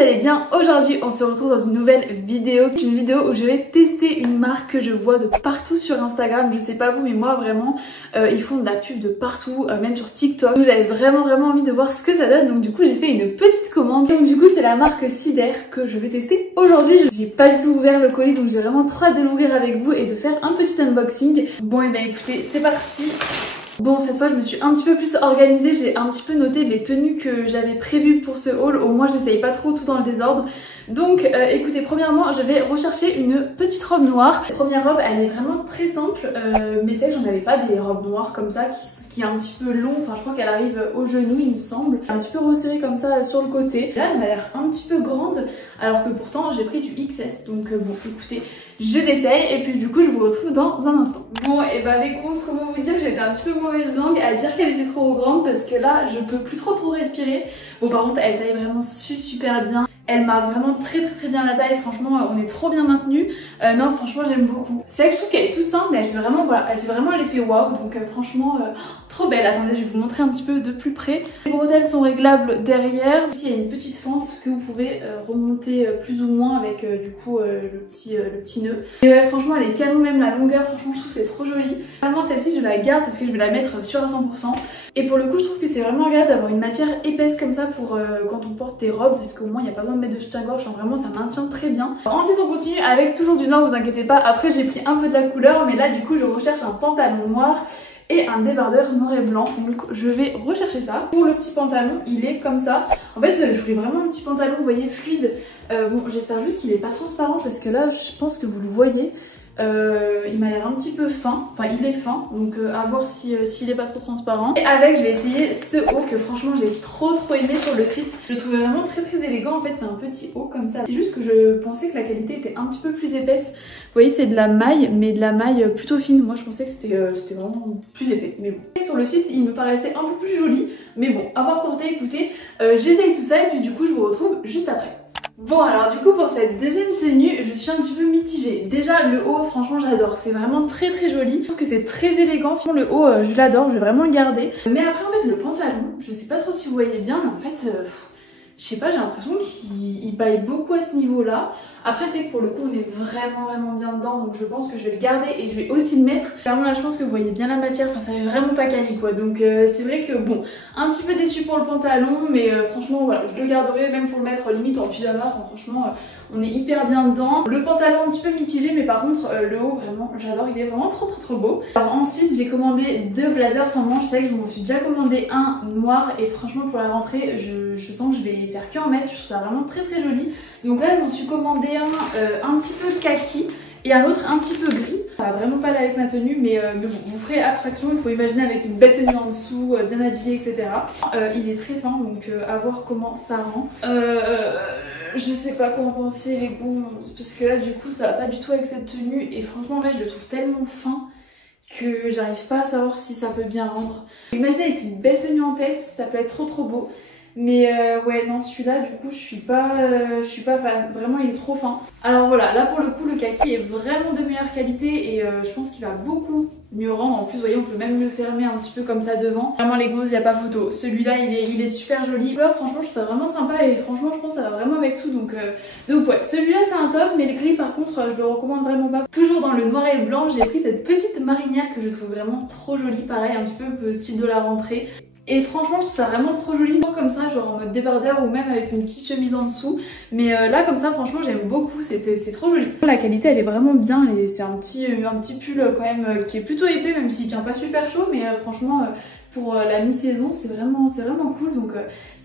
allez bien. Aujourd'hui on se retrouve dans une nouvelle vidéo, où je vais tester une marque que je vois de partout sur Instagram. Je sais pas vous mais moi vraiment ils font de la pub de partout, même sur TikTok. Donc j'avais vraiment envie de voir ce que ça donne, donc du coup j'ai fait une petite commande. Donc du coup c'est la marque Cider que je vais tester aujourd'hui. J'ai pas du tout ouvert le colis donc j'ai vraiment trop hâte de l'ouvrir avec vous et de faire un petit unboxing. Bon et ben écoutez, c'est parti. Bon, cette fois je me suis un petit peu plus organisée, j'ai un petit peu noté les tenues que j'avais prévues pour ce haul, au moins j'essayais pas trop tout dans le désordre. Donc écoutez, premièrement je vais rechercher une petite robe noire. La première robe elle est vraiment très simple, mais c'est vrai que j'en avais pas des robes noires comme ça qui est un petit peu long, enfin je crois qu'elle arrive au genou il me semble. Un petit peu resserrée comme ça sur le côté. Là elle m'a l'air un petit peu grande alors que pourtant j'ai pris du XS, donc bon écoutez, je l'essaye et puis du coup je vous retrouve dans un instant. Bon et bah les cons, comment vous dire que j'étais un petit peu mauvaise langue à dire qu'elle était trop grande parce que là je peux plus trop respirer. Bon par contre elle taille vraiment super bien. Elle marque vraiment très bien la taille, franchement on est trop bien maintenu. Non franchement j'aime beaucoup. C'est vrai que je trouve qu'elle est toute simple mais elle fait vraiment, voilà, elle fait vraiment l'effet waouh, donc franchement trop belle. Attendez, je vais vous montrer un petit peu de plus près. Les bretelles sont réglables derrière. Ici il y a une petite fente que vous pouvez remonter plus ou moins avec du coup le petit nœud. Et ouais franchement elle est canon, même la longueur franchement je trouve c'est trop joli. Vraiment celle-ci je la garde parce que je vais la mettre sûre à 100%. Et pour le coup je trouve que c'est vraiment agréable d'avoir une matière épaisse comme ça pour quand on porte des robes, parce qu'au moins il n'y a pas besoin de mettre de soutien-gorge, vraiment ça maintient très bien. Ensuite on continue avec toujours du noir, vous inquiétez pas, après j'ai pris un peu de la couleur mais là du coup je recherche un pantalon noir et un débardeur noir et blanc, donc je vais rechercher ça. Pour le petit pantalon il est comme ça. En fait je voulais vraiment un petit pantalon, vous voyez, fluide. Bon j'espère juste qu'il est pas transparent parce que là je pense que vous le voyez. Il m'a l'air un petit peu fin, enfin il est fin, donc à voir s'il est pas trop transparent. Et avec je vais essayer ce haut que franchement j'ai trop aimé sur le site. Je le trouvais vraiment très élégant, en fait c'est un petit haut comme ça. C'est juste que je pensais que la qualité était un petit peu plus épaisse. Vous voyez c'est de la maille, mais de la maille plutôt fine. Moi je pensais que c'était vraiment plus épais, mais bon. Et sur le site il me paraissait un peu plus joli, mais bon, à voir porter, écoutez, j'essaye tout ça et puis du coup je vous retrouve juste après. Bon alors du coup pour cette deuxième tenue je suis un petit peu mitigée. Déjà le haut franchement j'adore, c'est vraiment très joli. Je trouve que c'est très élégant, le haut je l'adore, je vais vraiment le garder. Mais après en fait le pantalon, je sais pas trop si vous voyez bien mais en fait je sais pas, j'ai l'impression qu'il baille beaucoup à ce niveau là. Après c'est que pour le coup on est vraiment bien dedans, donc je pense que je vais le garder et je vais aussi le mettre. Clairement là je pense que vous voyez bien la matière, enfin ça fait vraiment pas quali quoi. Donc c'est vrai que bon, un petit peu déçu pour le pantalon, mais franchement voilà, je le garderai même pour le mettre limite en pyjama. Enfin, franchement on est hyper bien dedans. Le pantalon un petit peu mitigé, mais par contre le haut vraiment j'adore, il est vraiment trop beau. Alors ensuite j'ai commandé deux blazers sans manches. C'est vrai que je m'en suis déjà commandé un noir et franchement pour la rentrée je sens que je vais faire que en mettre. Je trouve ça vraiment très joli. Donc là je m'en suis commandé un petit peu kaki et un autre un petit peu gris. Ça va vraiment pas aller avec ma tenue, mais bon, vous ferez abstraction, il faut imaginer avec une belle tenue en dessous, bien habillée, etc. Il est très fin, donc à voir comment ça rend. Je sais pas comment penser les bons, parce que là du coup ça va pas du tout avec cette tenue et franchement en fait je le trouve tellement fin que j'arrive pas à savoir si ça peut bien rendre. Imaginez avec une belle tenue en pec, ça peut être trop beau. Mais ouais non, celui-là du coup je suis pas fan, vraiment il est trop fin. Alors voilà, là pour le coup le kaki est vraiment de meilleure qualité et je pense qu'il va beaucoup mieux rendre. En plus vous voyez on peut même le fermer un petit peu comme ça devant. Vraiment les gosses, il n'y a pas photo. Celui-là il est super joli. Là franchement je trouve ça vraiment sympa et franchement je pense que ça va vraiment avec tout, donc ouais, celui-là c'est un top, mais le gris par contre je le recommande vraiment pas. Toujours dans le noir et le blanc, j'ai pris cette petite marinière que je trouve vraiment trop jolie, pareil un petit peu style de la rentrée. Et franchement je trouve ça vraiment trop joli, comme ça genre en mode débardeur ou même avec une petite chemise en dessous. Mais là comme ça franchement j'aime beaucoup, c'est trop joli. La qualité elle est vraiment bien et c'est un petit pull quand même qui est plutôt épais, même s'il tient pas super chaud, mais franchement pour la mi-saison c'est vraiment cool. Donc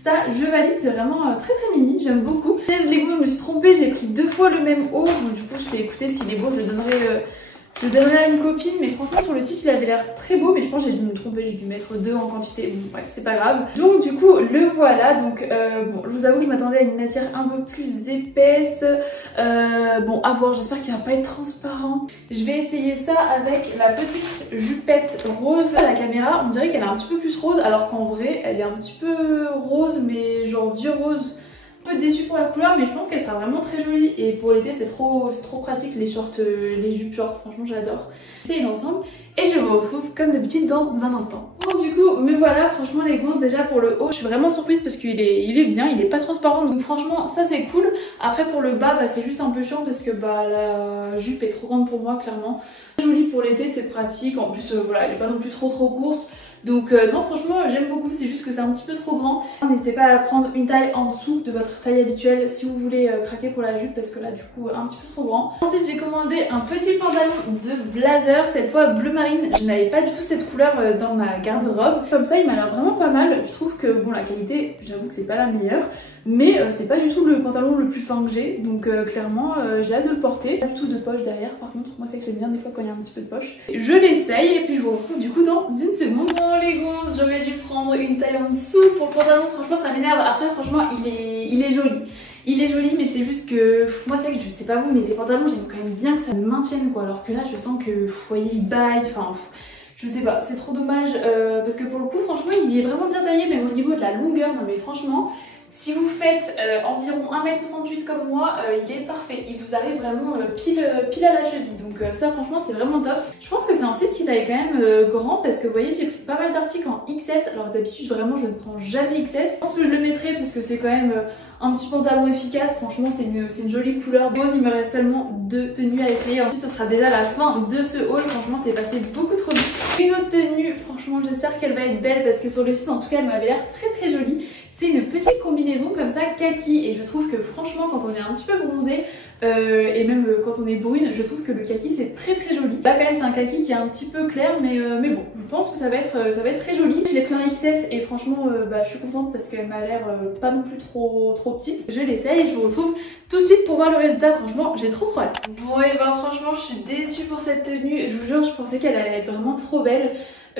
ça je valide, c'est vraiment très mini, j'aime beaucoup. Les goûts, je me suis trompée, j'ai pris 2 fois le même haut, donc du coup écoutez s'il est beau je le donnerai à une copine, mais franchement sur le site il avait l'air très beau, mais je pense que j'ai dû me tromper, j'ai dû mettre 2 en quantité, bon bref c'est pas grave. Donc du coup le voilà, donc bon je vous avoue que je m'attendais à une matière un peu plus épaisse, bon à voir, j'espère qu'il va pas être transparent. Je vais essayer ça avec la petite jupette rose. À la caméra on dirait qu'elle est un petit peu plus rose alors qu'en vrai elle est un petit peu rose, mais genre vieux rose. Un peu déçue pour la couleur, mais je pense qu'elle sera vraiment très jolie et pour l'été c'est trop pratique les shorts, les jupes shorts, franchement j'adore. C'est l'ensemble et je vous retrouve comme d'habitude dans un instant. Bon du coup me voilà, franchement les gonzes, déjà pour le haut je suis vraiment surprise parce qu'il est bien, il est pas transparent, donc franchement ça c'est cool. Après pour le bas bah, c'est juste un peu chiant parce que bah la jupe est trop grande pour moi clairement. Joli pour l'été, c'est pratique, en plus voilà elle est pas non plus trop courte. Donc non franchement j'aime beaucoup, c'est juste que c'est un petit peu trop grand. N'hésitez pas à prendre une taille en dessous de votre taille habituelle si vous voulez craquer pour la jupe parce que là du coup un petit peu trop grand. Ensuite j'ai commandé un petit pantalon de blazer, cette fois bleu marine. Je n'avais pas du tout cette couleur dans ma garde-robe. Comme ça il m'a l'air vraiment pas mal. Je trouve que bon la qualité j'avoue que c'est pas la meilleure. Mais c'est pas du tout le pantalon le plus fin que j'ai, donc clairement j'ai hâte de le porter. Pas du tout de poche derrière, par contre moi c'est que j'aime bien des fois quand il y a un petit peu de poche. Je l'essaye et puis je vous retrouve du coup dans une seconde. Bon les gonzes, j'aurais dû prendre une taille en dessous pour le pantalon, franchement ça m'énerve. Après franchement il est joli. Il est joli mais c'est juste que moi c'est que je sais pas vous mais les pantalons j'aime quand même bien que ça me maintienne quoi. Alors que là je sens que vous voyez il baille, enfin... Je sais pas, c'est trop dommage parce que pour le coup franchement il est vraiment bien taillé même au niveau de la longueur. Non mais franchement si vous faites environ 1m68 comme moi, il est parfait. Il vous arrive vraiment pile à la cheville. Donc ça franchement c'est vraiment top. Je pense que c'est un site qui taille quand même grand parce que vous voyez j'ai pris pas mal d'articles en XS. Alors d'habitude vraiment je ne prends jamais XS. Je pense que je le mettrai parce que c'est quand même un petit pantalon efficace. Franchement c'est une jolie couleur. Moi il me reste seulement 2 tenues à essayer. Ensuite ce sera déjà la fin de ce haul. Franchement c'est passé beaucoup trop vite. Une autre tenue, franchement j'espère qu'elle va être belle parce que sur le site en tout cas elle m'avait l'air très jolie. C'est une petite combinaison comme ça kaki et je trouve que franchement quand on est un petit peu bronzé et même quand on est brune, je trouve que le kaki c'est très joli. Là quand même c'est un kaki qui est un petit peu clair mais bon je pense que ça va être très joli. Je l'ai pris en XS et franchement bah, je suis contente parce qu'elle m'a l'air pas non plus trop petite. Je l'essaye et je vous retrouve tout de suite pour voir le résultat. Franchement j'ai trop hâte. Bon et bah franchement je suis déçue pour cette tenue. Je vous jure je pensais qu'elle allait être vraiment trop belle.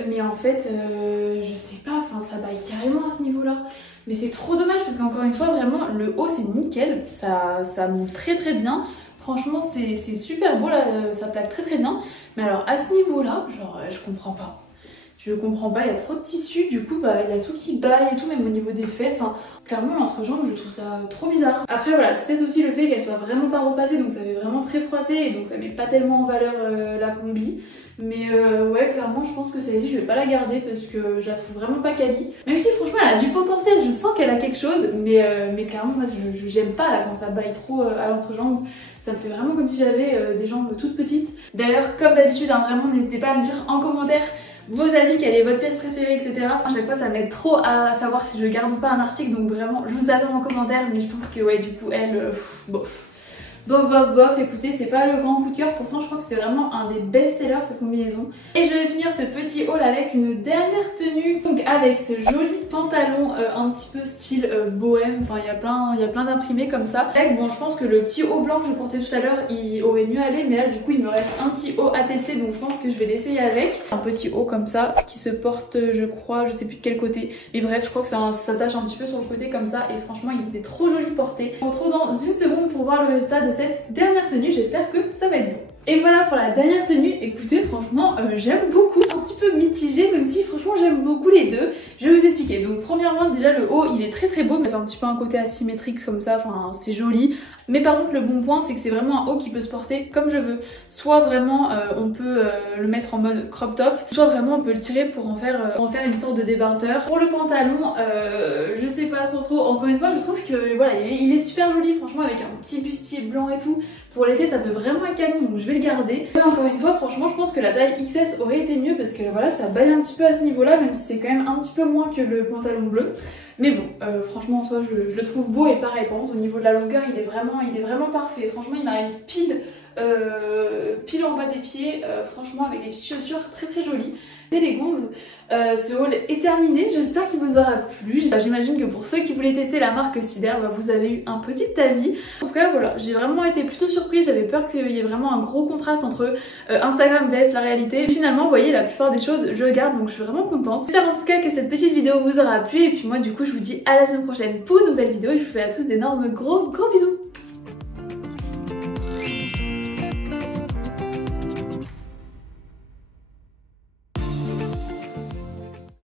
Mais en fait, je sais pas, enfin ça baille carrément à ce niveau-là. Mais c'est trop dommage parce qu'encore une fois, vraiment, le haut c'est nickel, ça monte très bien. Franchement, c'est super beau là, ça plaque très bien. Mais alors à ce niveau-là, genre, je comprends pas. Je comprends pas, il y a trop de tissu, du coup, bah, il y a tout qui baille et tout, même au niveau des fesses. Enfin, clairement, l'entrejambe, je trouve ça trop bizarre. Après, voilà, c'est peut-être aussi le fait qu'elle soit vraiment pas repassée, donc ça fait vraiment très froissé et donc ça met pas tellement en valeur la combi. Mais ouais clairement je pense que celle-ci je vais pas la garder parce que je la trouve vraiment pas quali. Même si franchement elle a du potentiel, je sens qu'elle a quelque chose. Mais clairement moi j'aime pas là quand ça baille trop à l'entrejambe. Ça me fait vraiment comme si j'avais des jambes toutes petites. D'ailleurs comme d'habitude hein, vraiment n'hésitez pas à me dire en commentaire vos avis, quelle est votre pièce préférée, etc. À chaque fois ça m'aide trop à savoir si je garde ou pas un article. Donc vraiment je vous attends en commentaire. Mais je pense que ouais du coup elle... Bof, écoutez, c'est pas le grand coup de cœur, pourtant je crois que c'était vraiment un des best-sellers cette combinaison. Et je vais finir ce petit haul avec une dernière tenue, donc avec ce joli pantalon un petit peu style bohème, enfin il y a plein d'imprimés comme ça. Bon, je pense que le petit haut blanc que je portais tout à l'heure, il aurait mieux allé, mais là du coup il me reste un petit haut à tester, donc je pense que je vais l'essayer avec. Un petit haut comme ça, qui se porte, je crois, je sais plus de quel côté, mais bref, je crois que ça s'attache un petit peu sur le côté comme ça, et franchement il était trop joli porté. On se retrouve dans une seconde pour voir le résultat de cette dernière tenue, j'espère que ça va être bon. Et voilà pour la dernière tenue. Écoutez franchement j'aime beaucoup, un petit peu mitigé même si franchement j'aime beaucoup les deux. Je vais vous expliquer. Donc premièrement déjà le haut il est très beau, mais un petit peu un côté asymétrique comme ça, enfin c'est joli. Mais par contre le bon point c'est que c'est vraiment un haut qui peut se porter comme je veux. Soit vraiment on peut le mettre en mode crop top, soit vraiment on peut le tirer pour en faire une sorte de débardeur. Pour le pantalon je sais pas trop, encore une fois je trouve que voilà il est super joli franchement avec un petit bustier blanc et tout. Pour l'été ça peut vraiment être canon donc je vais le garder. Mais encore une fois franchement je pense que la taille XS aurait été mieux parce que voilà ça baille un petit peu à ce niveau là même si c'est quand même un petit peu moins que le pantalon bleu. Mais bon franchement en soi je le trouve beau et pareil par contre au niveau de la longueur il est vraiment parfait. Franchement il m'arrive pile en bas des pieds franchement avec des petites chaussures très jolies. Et les gonzes, ce haul est terminé, j'espère qu'il vous aura plu. J'imagine que pour ceux qui voulaient tester la marque Cider, vous avez eu un petit avis. En tout cas voilà, j'ai vraiment été plutôt surprise, j'avais peur qu'il y ait vraiment un gros contraste entre Instagram vs la réalité. Et finalement vous voyez la plupart des choses je garde donc je suis vraiment contente. J'espère en tout cas que cette petite vidéo vous aura plu et puis moi du coup je vous dis à la semaine prochaine pour une nouvelle vidéo et je vous fais à tous d'énormes gros bisous.